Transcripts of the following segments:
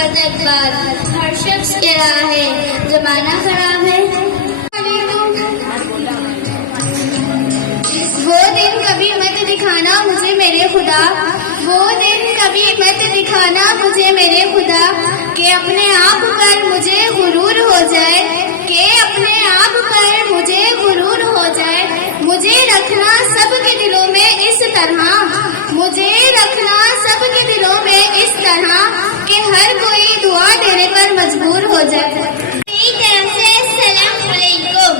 करता इकबाल। हर शख्स कह रहा है जमाना खराब है। वो दिन कभी मत दिखाना मुझे मेरे खुदा, वो दिन कभी मत दिखाना मुझे मेरे खुदा, कि अपने आप पर मुझे गुरूर हो जाए, कि अपने आप पर मुझे गुरूर हो जाए। मुझे रखना सबके दिलों में इस तरह, मुझे रखना सबके दिलों में इस तरह, कि हर कोई दुआ देने पर मजबूर हो जाए। मेरी तरफ से सलाम अलैकुम।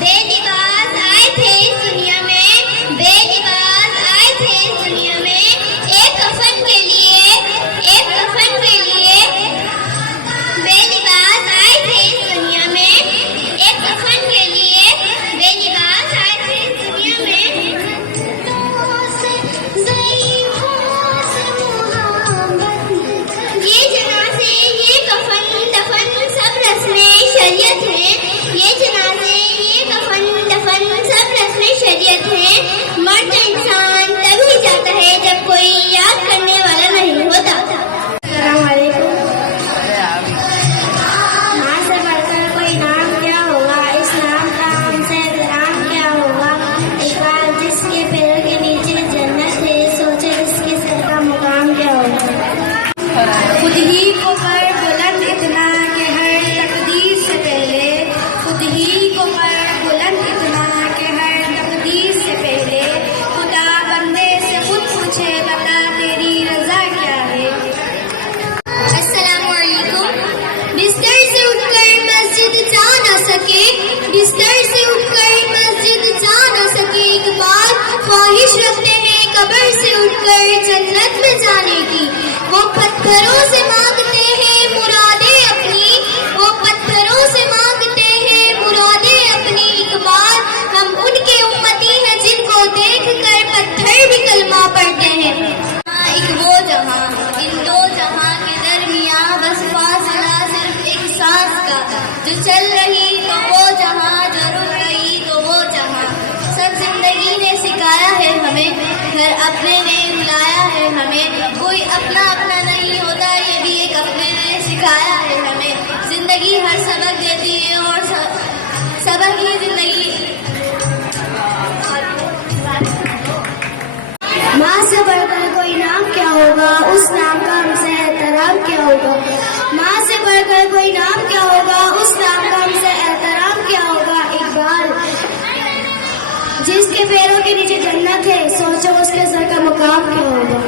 बेलिबास आए थे इस दुनिया में, बेलिबास आए थे इस दुनिया में, एक कफन के लिए, एक कफन के लिए। बेलिबास आए थे इस दुनिया में, एक कफन के लिए। बेलिबास आए थे इस दुनिया में। ये जनाज़े, ये कफन दफन सब रस्में शरीयत है। ये जनाज़े, ये कफन दफन सब रस्में शरीयत है। मर्द इंसान तभी जाता है जब कोई याद करने वाला नहीं होता। अस्सलाम वालेकुम। माँ से बढ़कर कोई नाम क्या होगा, इस नाम का हमसे एहतराम क्या होगा। इकबाल, जिसके पैरों के नीचे जन्नत है, सोचे जिसके सर का मुकाम क्या होगा। खुद ही को कर बुलंद इतना कि हर तकदीर से पहले, खुद ही को कर बुलंद इतना कि हर तकदीर से पहले, खुदा बंदे से खुद पूछे बता तेरी रजा क्या है। अस्सलामु अलैकुम। बिस्तर से उठकर मस्जिद जा न सके, बिस्तर से उठकर मस्जिद जा न सके इकबाल, ख्वाहिश रखते हैं कब्र से उठकर जन्नत में जाने की। वो पत्थरों से मांगते हैं मुरादें अपनी, वो पत्थरों से मांगते हैं मुरादें अपनी इकबाल। हम उनके उम्मती हैं जिनको देख कर पत्थर भी कलमा पढ़ते हैं। एक वो जहां, इन दो जहां के दरमियां बस फासला सिर्फ एक सांस का, जो चल रही तो वो जहां, जो रुक गई तो वो जहां। सब जिंदगी ने सिखाया है हमें, घर अपने ने बुलाया है हमें, कोई अपना अपना नहीं होता, ये भी एक अपने ने सिखाया है हमें। जिंदगी हर सबक देती है और सबक ही जिंदगी। माँ से बढ़कर कोई नाम क्या होगा, उस नाम का हमसे एहतराम क्या होगा। माँ से बढ़कर कोई नाम क्या होगा, उस नाम का हमसे एहतराम क्या होगा। इकबाल, जिसके पैरों के नीचे जन्नत है, सोचो उसके सर का मुकाम क्या होगा।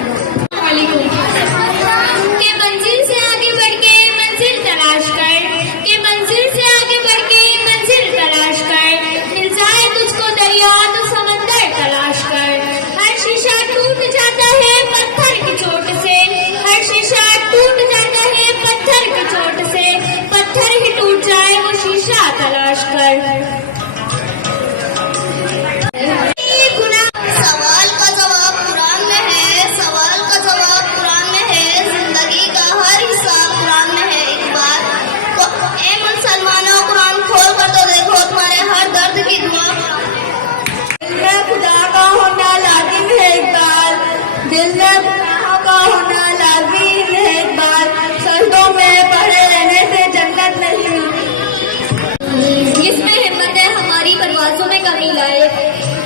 के मंजिल से आगे बढ़ के मंजिल तलाश कर, के मंजिल से आगे बढ़ के मंजिल तलाश कर, मिल जाए तुझको दरिया तो समंदर तलाश कर। हर शीशा टूट जाता है पत्थर की चोट से, हर शीशा टूट जाता है पत्थर की चोट से, पत्थर ही टूट जाए वो शीशा तलाश कर। सवाल का जवाब कुरान में है, सवाल का जवाब कुरान में है, जिंदगी का हर हिस्सा कुरान में है। इकबाल, ए मुसलमानों, कुरान खोल कर तो देखो तुम्हारे हर दर्द की दुआ। दिल में खुदा का होना लाजिम है इकबाल, दिल में खुदा का होना लाजिम है इकबाल, सजदों में पड़े रहने से जन्नत नहीं। जिसमें हिम्मत है हमारी परवाज़ों में कमी लाए,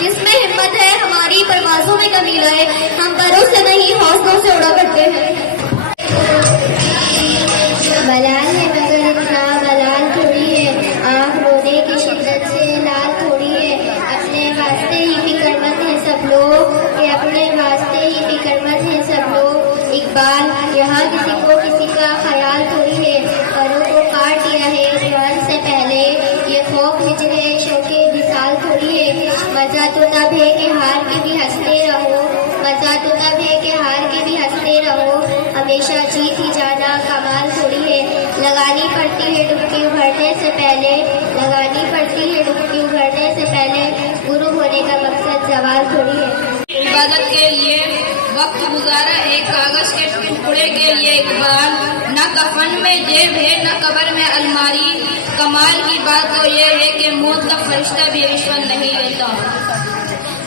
जिसमें हिम्मत है हमारी परवाज़ों में कमी लाए, हम परों से नहीं हौसलों से उड़ा करते हैं। बलाल है मगर इतना बलाल थोड़ी है, आँख रोने की शिद्दत से लाल थोड़ी है। अपने वास्ते ही फिक्रमंद है सब लोग, कि अपने वास्ते ही फिक्रमंद है सब लोग। इकबाल, यहाँ किसी को किसी का ख्याल थोड़ी है, परों को काट दिया है जवान से पहले, ये खौफ हिजरे शौके विशाल थोड़ी है। मजा तो तब है कि हार के भी हंसते रहो, मजा तो तब है कि हार के भी हंसते रहो, हमेशा जीत ही जाना कमाल थोड़ी है। लगानी पड़ती है डुबकी उभरने से पहले, लगानी पड़ती है डुबकी उभरने से पहले, गुरु होने का मकसद सवाल थोड़ी है। इबादत के लिए वक्त गुजारा एक कागज के टुकड़े के लिए इकबाल, न कफन में जेब है न कब्र में अलमारी। कमाल की बात तो ये है कि मौत का फरिश्ता भी रिश्वत नहीं लेता।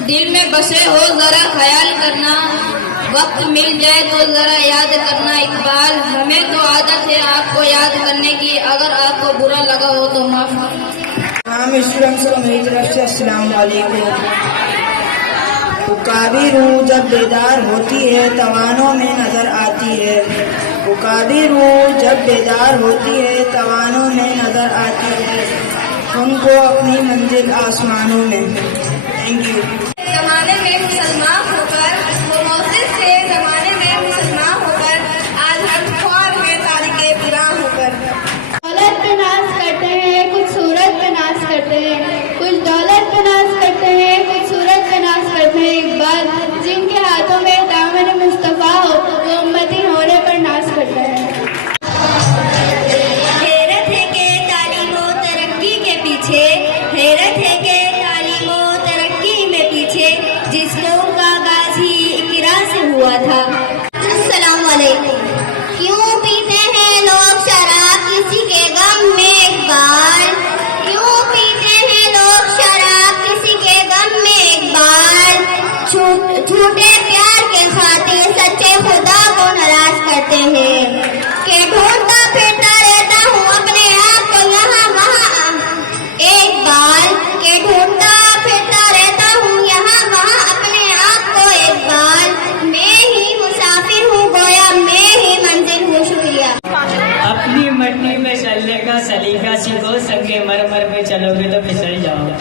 दिल में बसे हो जरा ख्याल करना, वक्त मिल जाए तो जरा याद करना इकबाल, हमें तो आदत है आपको याद करने की, अगर आपको बुरा लगा हो तो माफ। तमाम स्टूडेंट्स को मेरी तरफ से अस्सलाम वालेकुम। पुकारी रूह जब बेदार होती है तवानों में नजर आती है। पुकारी रूह जब बेदार होती है तवानों में नजर आती है। उनको अपनी मंजिल आसमानों में। Thank you. जमाने में मुसलमान होकर वो मौसम से जमाने में मुसलमान होकर आज हम ख्वाब में तारीखे बिरा होकर दौलत पे नाज करते हैं, कुछ सूरत पे नाज करते हैं, कुछ दौलत पे नाज करते हैं, कुछ सूरत पे नाज करते हैं। इकबाल जिनके हाथों में दामन मुस्तफा हो वो उम्मती होने पर नाज करता है। हैरत है कि तालीम और तरक्की के पीछे, हैरत है कि तालीम और तरक्की में पीछे जिस लोग का आगाज ही इकरा से हुआ था। अस्सलाम वालेकुम। क्यों पीते हैं लोग शराब किसी के गम में इकबाल, क्यों पीते हैं लोग शराब किसी के गम में इकबाल, झूठे प्यार के खातिर सच्चे खुदा को नाराज करते हैं। के ढूंढता फिरता रहता हूँ अपने आप को यहाँ वहाँ, एक बार के ढूंढता फिरता रहता हूँ यहाँ वहाँ अपने आप को। एक बार मैं ही मुसाफिर हूँ गोया मैं ही मंजिल हूँ। शुक्रिया। अपनी मट्टी में चलने का सलीका सीखो, संगे मरमर में चलोगे तो फिसल जाओगे।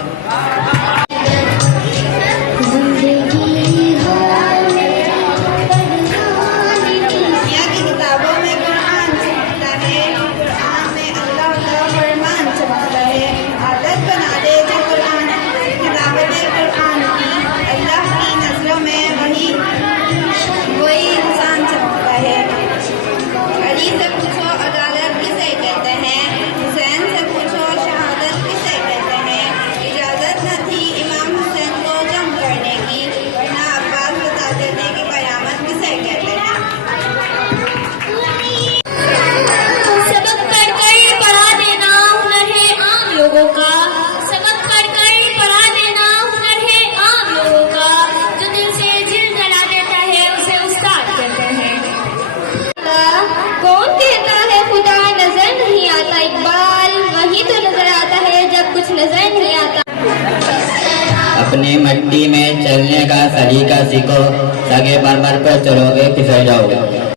दुनिया की किताबों में कुरान चमकता है, कुरान में अल्लाह का फरमान चमकता है। आदत बना दे जो कुरान किताबत कुरान की, अल्लाह की नजरों में वही इंसान चमकता है। अली से पूछो अदालत किसे कहते हैं, हुसैन से पूछो शहादत किसे कहते हैं। इजाजत न थी इमाम हुसैन को जम करने की, वरना अब्बास बता देते कि कयामत किसे कहते हैं। सबक पढ़ कर पढ़ा देना हुनर है आम लोगों का, सबक पढ़ कर पढ़ा देना हुनर है आम लोगों का, जो दिल से जिल जला देता है उसे उस्ताद कहते हैं। कौन कहता है खुदा नजर नहीं आता इकबाल, वही तो नजर आता है जब कुछ नजर नहीं आता। अपनी मट्टी में चलने का सलीका सीखो, सगे मरमर पर चलोगे फिसल जाओगे।